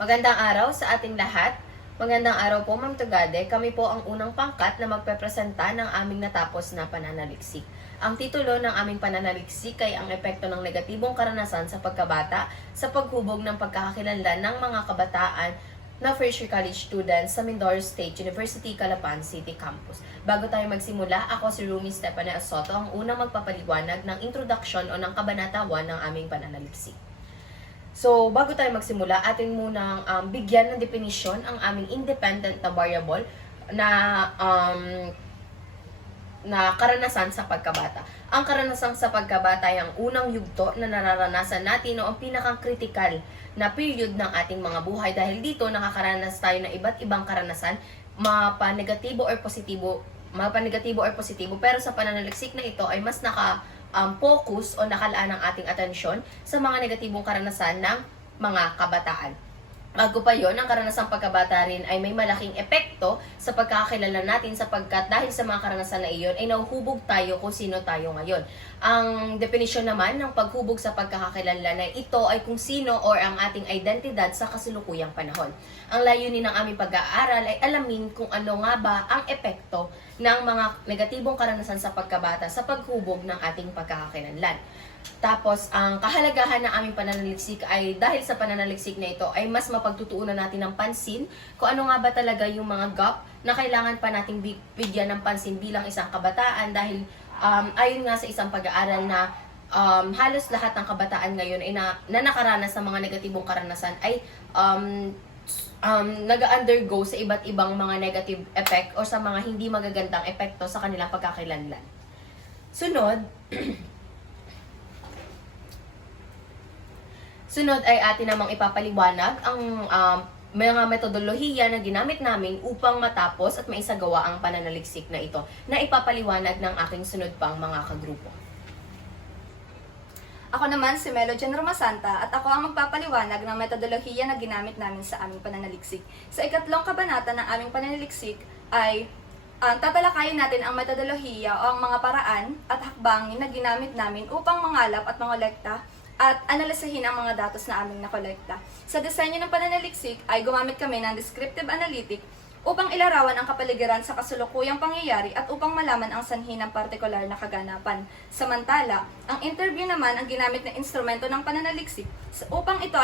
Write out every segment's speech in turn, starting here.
Magandang araw sa ating lahat. Magandang araw po, Ma'am Tugade. Kami po ang unang pangkat na magpepresenta ng aming natapos na pananaliksik. Ang titulo ng aming pananaliksik ay ang epekto ng negatibong karanasan sa pagkabata sa paghubog ng pagkakakilanlan ng mga kabataan na first year college students sa Mindoro State University, Calapan City Campus. Bago tayo magsimula, ako si Rumi Stefania Soto, ang unang magpapaliwanag ng introduction o ng kabanata 1 ng aming pananaliksik. So, bago tayo magsimula, atin munang bigyan ng definition ang aming independent na variable na karanasan sa pagkabata. Ang karanasan sa pagkabata ay ang unang yugto na nararanasan natin o ang pinakang-critical na period ng ating mga buhay. Dahil dito, nakakaranas tayo ng iba't ibang karanasan, mapa-negatibo or positibo, pero sa pananaliksik na ito ay mas focus o nakalaan ang ating atensyon sa mga negatibong karanasan ng mga kabataan. Bago pa yon, ang karanasang pagkabata rin ay may malaking epekto sa pagkakakilala natin sapagkat dahil sa mga karanasan na iyon ay nahuhubog tayo kung sino tayo ngayon. Ang definisyon naman ng paghubog sa pagkakakilala na ito ay kung sino or ang ating identidad sa kasulukuyang panahon. Ang layunin ng aming pag-aaral ay alamin kung ano nga ba ang epekto ng mga negatibong karanasan sa pagkabata sa paghubog ng ating pagkakakilanlan. Tapos, ang kahalagahan ng aming pananaliksik ay dahil sa pananaliksik na ito ay mas mapagtutuunan natin ng pansin kung ano nga ba talaga yung mga gap na kailangan pa nating bigyan ng pansin bilang isang kabataan dahil ayon nga sa isang pag-aaral na halos lahat ng kabataan ngayon ay na nakaranas ng mga negatibong karanasan ay nag-undergo sa iba't ibang mga negative effect o sa mga hindi magagandang epekto sa kanilang pagkakakilanlan. Sunod ay atin namang ipapaliwanag ang mga metodolohiya na ginamit namin upang matapos at maisagawa ang pananaliksik na ito na ipapaliwanag ng aking sunod pang mga kagrupo. Ako naman si Melo Jen Romasanta at ako ang magpapaliwanag ng metodolohiya na ginamit namin sa aming pananaliksik. Sa ikatlong kabanata ng aming pananaliksik ay tatalakayin natin ang metodolohiya o ang mga paraan at hakbangin na ginamit namin upang mangalap at mangolekta at analisahin ang mga datos na aming nakolekta. Sa disenyo ng pananaliksik ay gumamit kami ng descriptive analytic upang ilarawan ang kapaligiran sa kasulukuyang pangyayari at upang malaman ang sanhi ng partikular na kaganapan. Samantala, ang interview naman ang ginamit na instrumento ng pananaliksik upang ito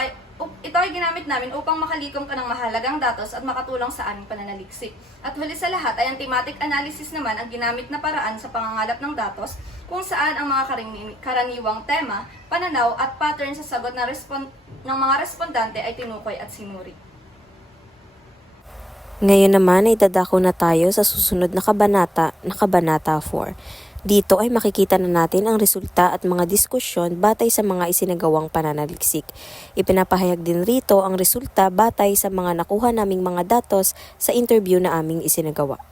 ay ginamit namin upang makalikom ka ng mahalagang datos at makatulong sa aming pananaliksik. At huli sa lahat ay ang thematic analysis naman ang ginamit na paraan sa pangangalap ng datos kung saan ang mga karaniwang tema, pananaw at pattern sa sagot ng mga respondante ay tinukoy at sinuri. Ngayon naman ay dadako na tayo sa susunod na kabanata 4. Dito ay makikita na natin ang resulta at mga diskusyon batay sa mga isinagawang pananaliksik. Ipinapahayag din rito ang resulta batay sa mga nakuha naming mga datos sa interview na aming isinagawa.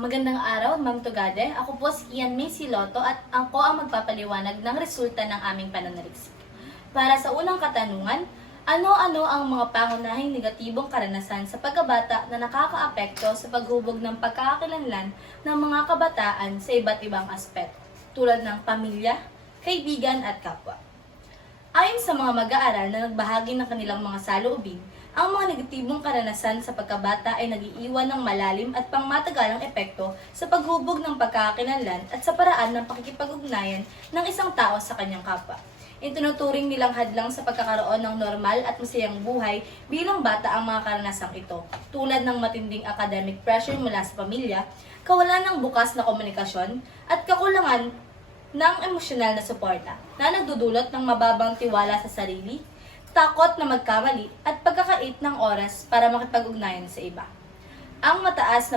Magandang araw, Ma'am Tugade. Ako po si Ian May Siloto at ako ang magpapaliwanag ng resulta ng aming pananaliksik. Para sa unang katanungan, ano-ano ang mga pangunahing negatibong karanasan sa pagkabata na nakakaapekto sa paghubog ng pagkakakilanlan ng mga kabataan sa iba't ibang aspeto, tulad ng pamilya, kaibigan at kapwa? Ayon sa mga mag-aaral na nagbahagi ng kanilang mga saloobin, ang mga negatibong karanasan sa pagkabata ay nag-iiwan ng malalim at pangmatagalang epekto sa paghubog ng pagkakakilanlan at sa paraan ng pakikipag-ugnayan ng isang tao sa kanyang kapwa. Itinuturing nilang hadlang sa pagkakaroon ng normal at masayang buhay bilang bata ang mga karanasang ito, tulad ng matinding academic pressure mula sa pamilya, kawalan ng bukas na komunikasyon, at kakulangan ng emosyonal na suporta na nagdudulot ng mababang tiwala sa sarili, takot na magkamali, at pagkakait ng oras para makipag-ugnayan sa iba. Ang mataas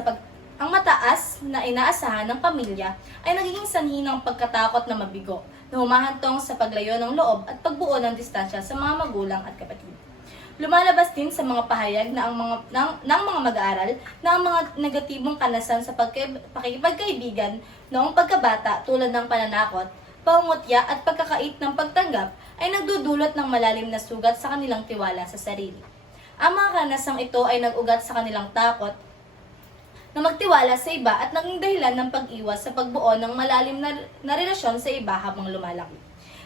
na inaasahan ng pamilya ay nagiging sanhi ng pagkatakot na mabigo, na humahantong sa paglayo ng loob at pagbuo ng distansya sa mga magulang at kapatid. Lumalabas din sa mga pahayag ng mga mag-aaral na ang mga negatibong karanasan sa pakikipagkaibigan noong pagkabata tulad ng pananakot, pangungutya at pagkakait ng pagtanggap ay nagdudulot ng malalim na sugat sa kanilang tiwala sa sarili. Ang mga karanasang ito ay nag-ugat sa kanilang takot na magtiwala sa iba at naging dahilan ng pag-iwas sa pagbuo ng malalim na relasyon sa iba habang lumalaki.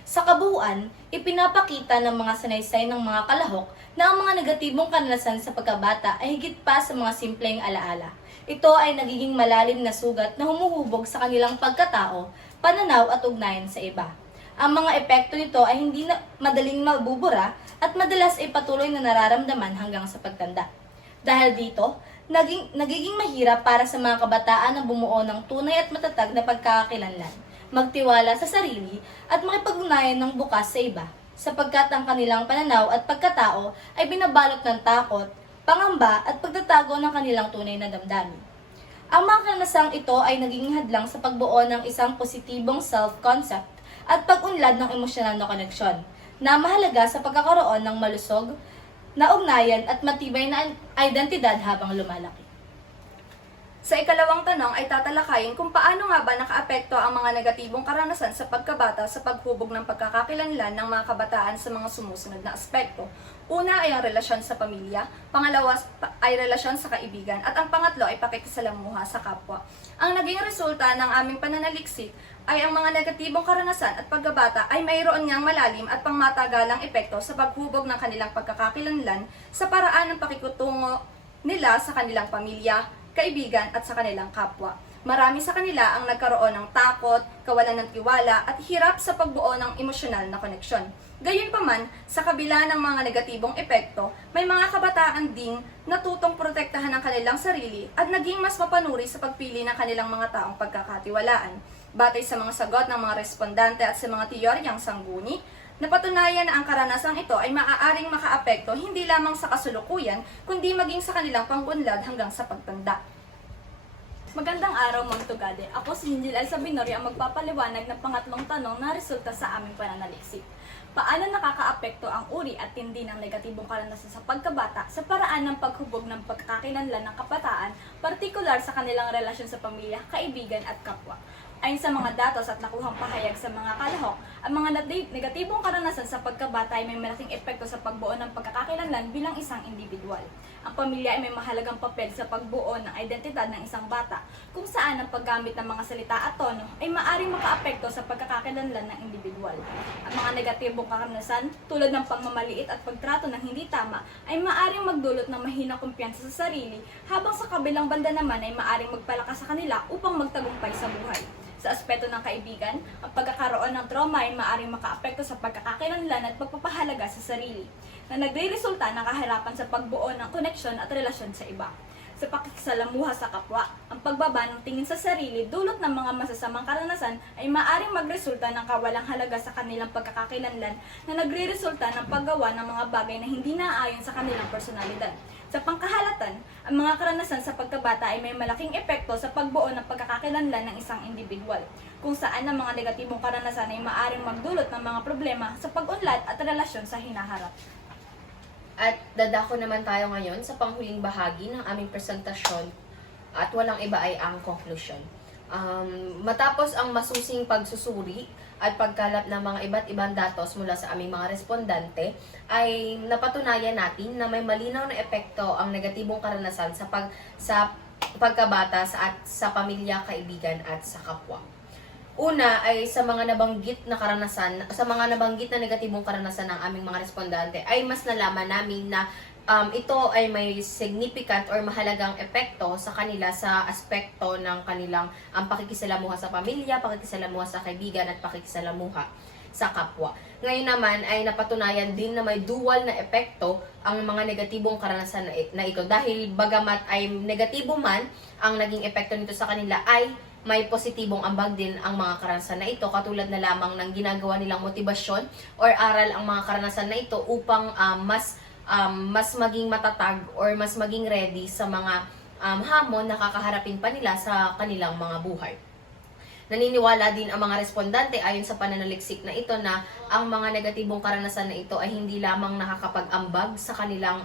Sa kabuuan, ipinapakita ng mga sanaysay ng mga kalahok na ang mga negatibong karanasan sa pagkabata ay higit pa sa mga simpleng alaala. Ito ay nagiging malalim na sugat na humuhubog sa kanilang pagkatao, pananaw at ugnayan sa iba. Ang mga epekto nito ay hindi na madaling mabubura at madalas ay patuloy na nararamdaman hanggang sa pagtanda. Dahil dito, nagiging mahirap para sa mga kabataan na bumuo ng tunay at matatag na pagkakakilanlan, magtiwala sa sarili at makipag-ugnayan ng bukas sa iba, sapagkat ang kanilang pananaw at pagkatao ay binabalot ng takot, pangamba at pagtatago ng kanilang tunay na damdamin. Ang mga karanasang ito ay naging hadlang sa pagbuo ng isang positibong self-concept at pag-unlad ng emosyonal na koneksyon, na mahalaga sa pagkakaroon ng malusog na ugnayan at matibay na identidad habang lumalaki. Sa ikalawang tanong ay tatalakayin kung paano nga ba nakaapekto ang mga negatibong karanasan sa pagkabata sa paghubog ng pagkakakilanlan ng mga kabataan sa mga sumusunod na aspekto. Una ay ang relasyon sa pamilya, pangalawa ay relasyon sa kaibigan, at ang pangatlo ay pakikisalamuha sa kapwa. Ang naging resulta ng aming pananaliksik ay ang mga negatibong karanasan at pagkabata ay mayroon ngang malalim at pangmatagalang epekto sa paghubog ng kanilang pagkakakilanlan sa paraan ng pakikutungo nila sa kanilang pamilya, kaibigan at sa kanilang kapwa. Marami sa kanila ang nagkaroon ng takot, kawalan ng tiwala at hirap sa pagbuo ng emosyonal na koneksyon. Gayunpaman, sa kabila ng mga negatibong epekto, may mga kabataan ding natutong protektahan ang kanilang sarili at naging mas mapanuri sa pagpili ng kanilang mga taong pagkakatiwalaan. Batay sa mga sagot ng mga respondante at sa mga teoryang sangguni, napatunayan na ang karanasang ito ay maaaring makaapekto hindi lamang sa kasulukuyan, kundi maging sa kanilang pang-unlad hanggang sa pagtanda. Magandang araw, Ma'am Tugade. Ako si Hinjil Elsa Binori ang magpapaliwanag ng pangatlong tanong na resulta sa aming pananaliksik. Paano nakakaapekto ang uri at tindi ng negatibong karanasan sa pagkabata sa paraan ng paghubog ng pagkakakilanlan ng kabataan, partikular sa kanilang relasyon sa pamilya, kaibigan at kapwa? Ayon sa mga datos at nakuhang pahayag sa mga kalahok, ang mga negatibong karanasan sa pagkabata ay may malaking epekto sa pagbuo ng pagkakakilanlan bilang isang individual. Ang pamilya ay may mahalagang papel sa pagbuo ng identidad ng isang bata, kung saan ang paggamit ng mga salita at tono ay maaring makaapekto sa pagkakakilanlan ng individual. Ang mga negatibong karanasan, tulad ng pagmamaliit at pagtrato ng hindi tama, ay maaring magdulot ng mahinang kumpiyansa sa sarili, habang sa kabilang banda naman ay maaring magpalakas sa kanila upang magtagumpay sa buhay. Sa aspeto ng kaibigan, ang pagkakaroon ng trauma ay maaaring makaapekto sa pagkakakilanlan at pagpapahalaga sa sarili, na nagre-resulta ng kahirapan sa pagbuo ng koneksyon at relasyon sa iba. Sa pakikisalamuha sa kapwa, ang pagbaba ng tingin sa sarili dulot ng mga masasamang karanasan ay maaaring magresulta ng kawalang halaga sa kanilang pagkakakilanlan, na nagre-resulta ng paggawa ng mga bagay na hindi naaayon sa kanilang personalidad. Sa pangkahalatan, ang mga karanasan sa pagkabata ay may malaking epekto sa pagbuo ng pagkakakilanlan ng isang individual, kung saan ang mga negatibong karanasan ay maaaring magdulot ng mga problema sa pag-unlad at relasyon sa hinaharap. At dadako naman tayo ngayon sa panghuling bahagi ng aming presentasyon at walang iba ay ang conclusion. Matapos ang masusing pagsusuri at pagkalap ng mga iba't ibang datos mula sa aming mga respondante, ay napatunayan natin na may malinaw na epekto ang negatibong karanasan sa pagkabata sa pamilya, kaibigan at sa kapwa. Una ay sa mga nabanggit na karanasan, sa mga nabanggit na negatibong karanasan ng aming mga respondante, ay mas nalaman namin na ito ay may significant or mahalagang epekto sa kanila sa aspekto ng kanilang pakikisalamuha sa pamilya, pakikisalamuha sa kaibigan at pakikisalamuha sa kapwa. Ngayon naman ay napatunayan din na may dual na epekto ang mga negatibong karanasan na ito, dahil bagamat ay negatibo man ang naging epekto nito sa kanila, ay may positibong ambag din ang mga karanasan na ito, katulad na lamang ng ginagawa nilang motibasyon or aral ang mga karanasan na ito upang mas maging matatag or mas maging ready sa mga hamon na kakaharapin pa nila sa kanilang mga buhay. Naniniwala din ang mga respondante ayon sa pananaliksik na ito na ang mga negatibong karanasan na ito ay hindi lamang nakakapag-ambag sa kanilang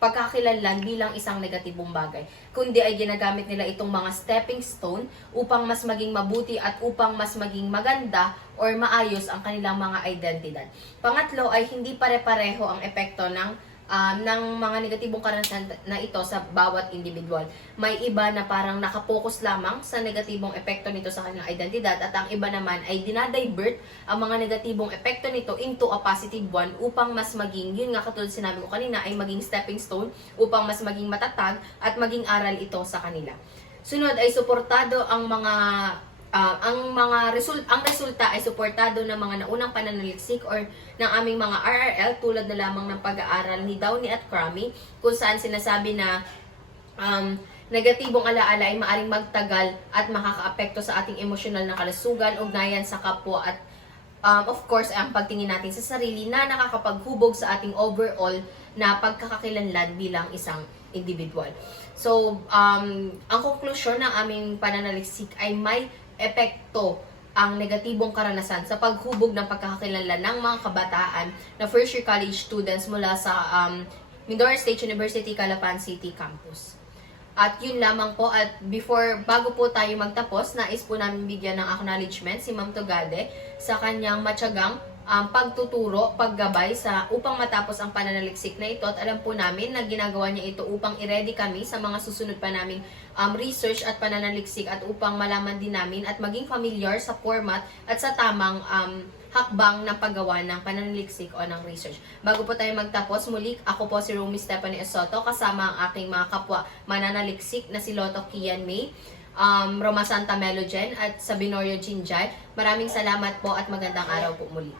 pagkakilanlan bilang isang negatibong bagay, kundi ay ginagamit nila itong mga stepping stone upang mas maging mabuti at upang mas maging maganda or maayos ang kanilang mga identidad. Pangatlo ay hindi pare-pareho ang epekto ng ng mga negatibong karanasan na ito sa bawat individual. May iba na parang nakapokus lamang sa negatibong epekto nito sa kanilang identidad at ang iba naman ay dinadivert ang mga negatibong epekto nito into a positive one upang mas maging, yun nga katulad sinabi ko kanina, ay maging stepping stone upang mas maging matatag at maging aral ito sa kanila. Sunod ay suportado ang mga ang resulta ay suportado ng mga naunang pananaliksik or ng aming mga RRL tulad na lamang ng pag-aaral ni Downey at Crummy kung saan sinasabi na negatibong alaala ay maaring magtagal at makakaapekto sa ating emosyonal na kalusugan, ugnayan sa kapwa at of course ang pagtingin natin sa sarili na nakakapaghubog sa ating overall na pagkakakilanlan bilang isang individual. So, ang konklusyon ng aming pananaliksik ay may epekto ang negatibong karanasan sa paghubog ng pagkakakilanlan ng mga kabataan na first year college students mula sa Mindoro State University, Calapan City Campus. At yun lamang po, at bago po tayo magtapos, nais po namin bigyan ng acknowledgement si Ma'am Tugade sa kanyang matyagang pagtuturo, paggabay upang matapos ang pananaliksik na ito, at alam po namin na ginagawa niya ito upang i-ready kami sa mga susunod pa naming research at pananaliksik at upang malaman din namin at maging familiar sa format at sa tamang hakbang ng paggawa ng pananaliksik o ng research. Bago po tayo magtapos, muli ako po si Romy Stephanie Esoto kasama ang aking mga kapwa mananaliksik na si Lotto Kian May, Roma Santa Melogen at Sabinorio Jinjay. Maraming salamat po at magandang araw po muli.